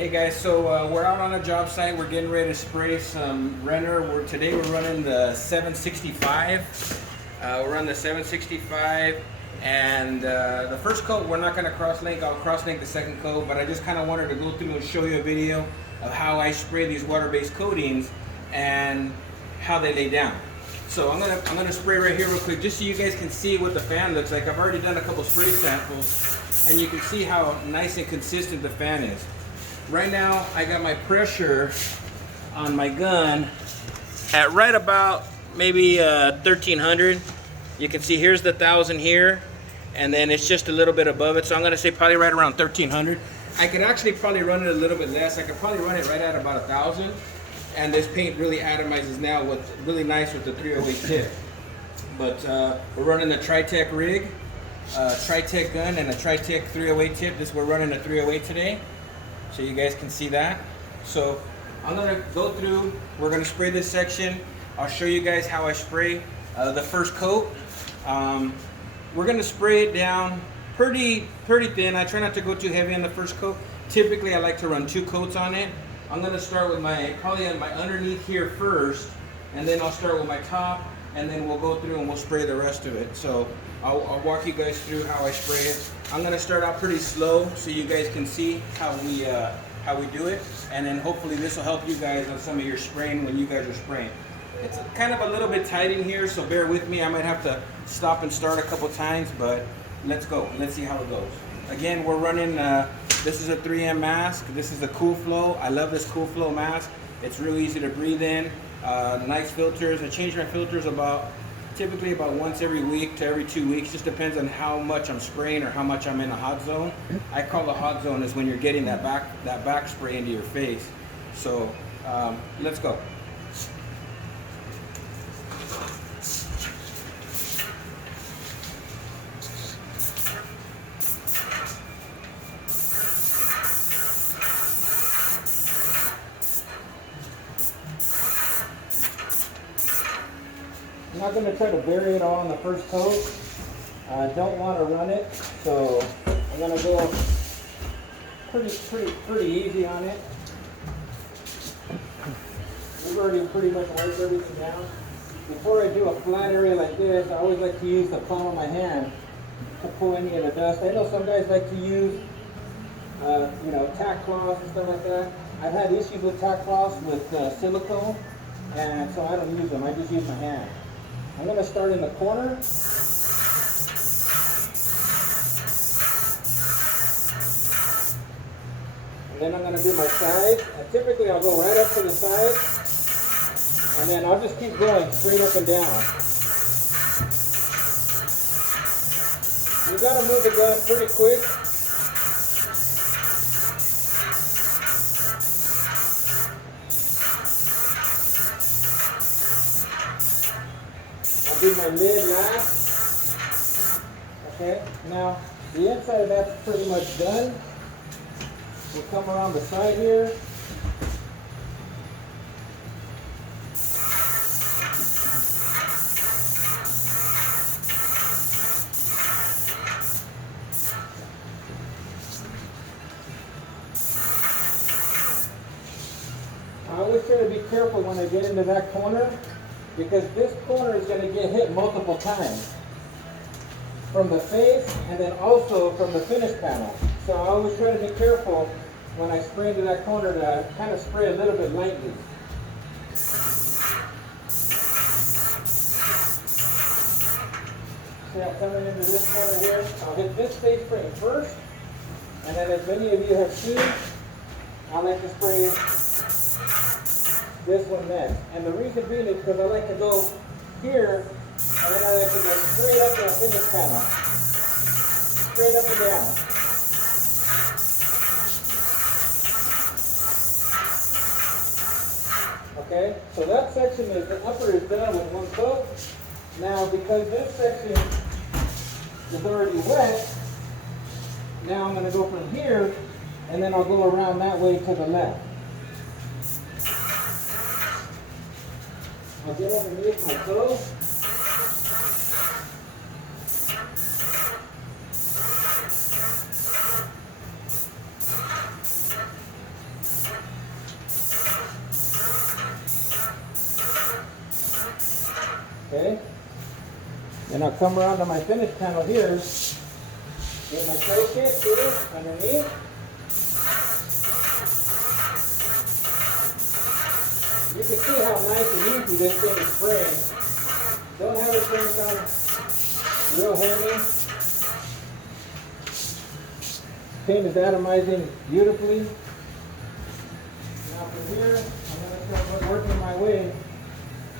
Hey guys, so we're out on a job site. We're getting ready to spray some Renner. Today we're running the 765. We're on the 765, and the first coat we're not going to cross-link. I'll cross-link the second coat, but I just kind of wanted to go through and show you a video of how I spray these water-based coatings and how they lay down. So I'm gonna spray right here real quick, just so you guys can see what the fan looks like. I've already done a couple spray samples, and you can see how nice and consistent the fan is. Right now, I got my pressure on my gun at right about maybe 1300. You can see here's the 1000 here, and then it's just a little bit above it. So I'm gonna say probably right around 1300. I could actually probably run it a little bit less. I could probably run it right at about 1000. And this paint really atomizes now with really nice with the 308 tip. But we're running the tritech rig, tritech gun, and a tritech 308 tip. We're running a 308 today, so you guys can see that. So I'm gonna go through. We're gonna spray this section. I'll show you guys how I spray the first coat. We're gonna spray it down pretty thin. I try not to go too heavy on the first coat. Typically, I like to run 2 coats on it. I'm going to start with probably on my underneath here first, and then I'll start with my top, and then we'll go through and we'll spray the rest of it. So I'll walk you guys through how I spray it. I'm going to start out pretty slow so you guys can see how we do it, and then hopefully this will help you guys on some of your spraying when you guys are spraying. It's kind of a little bit tight in here, so bear with me. I might have to stop and start a couple times, but let's go. Let's see how it goes. Again, we're running, this is a 3M mask. This is a Cool Flow. I love this Cool Flow mask. It's really easy to breathe in. Nice filters. I change my filters typically about once every week to every 2 weeks. Just depends on how much I'm spraying or how much I'm in a hot zone. I call the hot zone is when you're getting that back spray into your face. So let's go. I'm not going to try to bury it all in the first coat. I don't want to run it, so I'm going to go pretty easy on it. We've already pretty much wiped everything down. Before I do a flat area like this, I always like to use the palm of my hand to pull any of the dust. I know some guys like to use, tack cloths and stuff like that. I've had issues with tack cloths with silicone, and so I don't use them. I just use my hand. I'm going to start in the corner. And then I'm going to do my side. And typically I'll go right up to the side. And then I'll just keep going straight up and down. You got to move the gun pretty quick. I'll do my lid last. Okay, now the inside of that's pretty much done. We'll come around the side here. I always try to be careful when I get into that corner, because this corner is going to get hit multiple times from the face and then also from the finish panel. So I always try to be careful when I spray into that corner to kind of spray a little bit lightly. See, I'm coming into this corner here. I'll hit this face frame first, and then as many of you have seen, I like to spray this one next. And the reason being is because I like to go here, and then I like to go straight up to the finish panel. Straight up and down. Okay, so that section is, the upper is done with one coat. Now because this section is already wet, now I'm going to go from here, and then I'll go around that way to the left. I'll get underneath my toe. Okay? Then I'll come around to my finish panel here, get my tow kit here underneath. You can see how nice and easy this thing is spraying. Don't have it bring down real heavy. Paint is atomizing beautifully. Now from here, I'm going to start working my way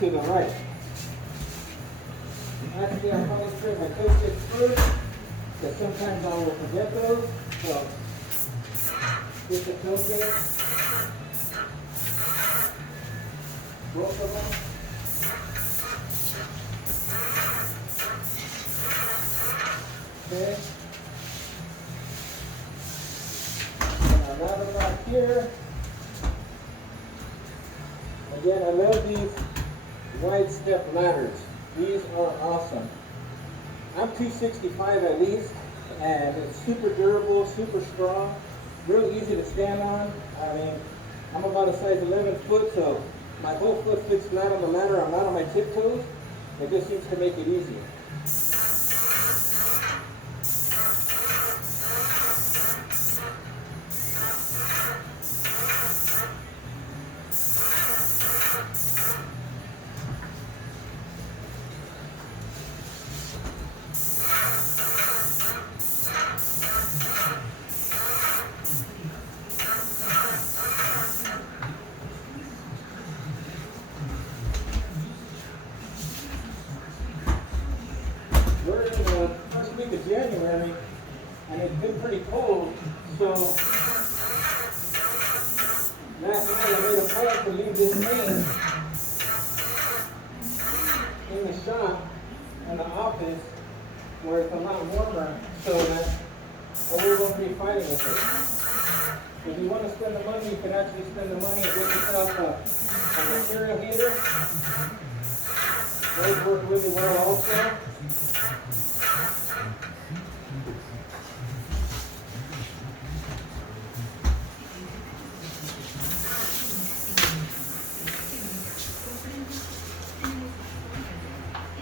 to the right. Actually, I'll probably spray my tow kits first, because sometimes I will forget those. So, get the tow kit. Both of them. Okay. And now ladder lock here. Again, I love these wide step ladders. These are awesome. I'm 265 at least, and it's super durable, super strong, real easy to stand on. I mean, I'm about a size 11 foot, so my whole foot fits flat on the ladder. I'm not on my tiptoes. It just seems to make it easy. We're in the first week of January, and it's been pretty cold, so last night I made a point to leave this thing in the shop, in the office, where it's a lot warmer, so that we won't be fighting with it. If you want to spend the money, you can actually spend the money and get yourself a material heater. Those work really well also.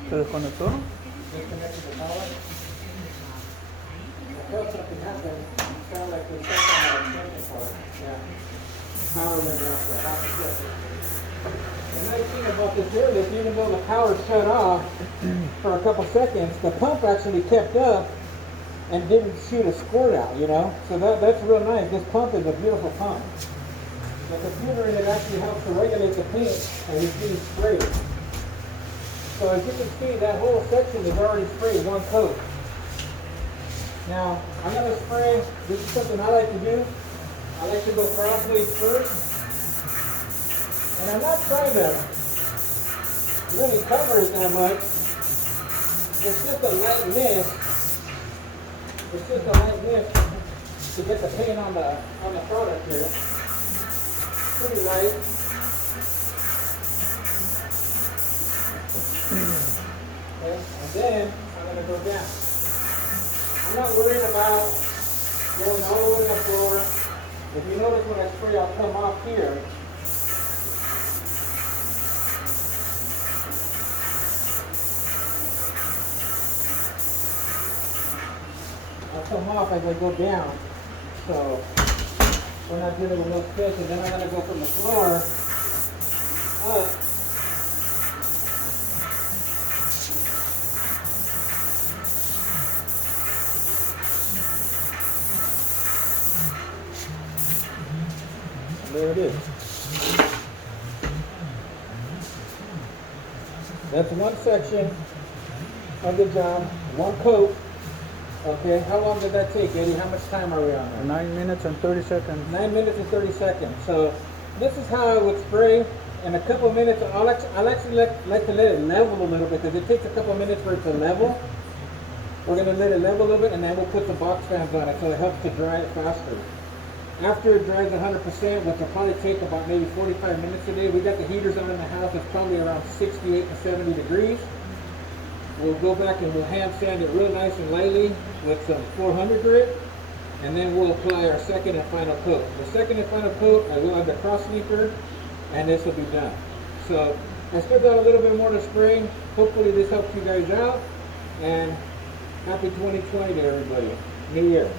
¿Se desconectó? Disconnected the power. I felt something happen. It sounded like there's something on the extension cord. Yeah. Power went off there. Half a second. The nice thing about this airless, even though the power shut off for a couple seconds, the pump actually kept up and didn't shoot a squirt out, you know? So that's real nice. This pump is a beautiful pump. The computer in it actually helps to regulate the paint and it's being sprayed. So as you can see, that whole section is already sprayed one coat. Now, I'm going to spray, this is something I like to do. I like to go crossways first. And I'm not trying to really cover it that much. It's just a light mist. It's just a light mist to get the paint on the product here. Pretty light. Okay, and then I'm going to go down. I'm not worried about going all the way to the floor. If you notice when I spray, I'll come off here. I'll come off as I go down. So we're not dealing with no fish, and then I'm going to go from the floor up. There it is. That's one section of the job, one coat. Okay, how long did that take, Eddie? How much time are we on there? 9 minutes and 30 seconds. 9 minutes and 30 seconds. So this is how I would spray. In a couple of minutes, I'll actually like to let it level a little bit because it takes a couple of minutes for it to level. We're going to let it level a little bit and then we'll put the box fans on it so it helps to dry it faster. After it dries 100%, which will probably take about maybe 45 minutes a day, we got the heaters on in the house. It's probably around 68 to 70 degrees. We'll go back and we'll hand sand it real nice and lightly with some 400 grit, and then we'll apply our second and final coat. The second and final coat, I will have the cross sneaker, and this will be done. So I still got a little bit more to spray. Hopefully this helps you guys out. And happy 2020 to everybody. New Year.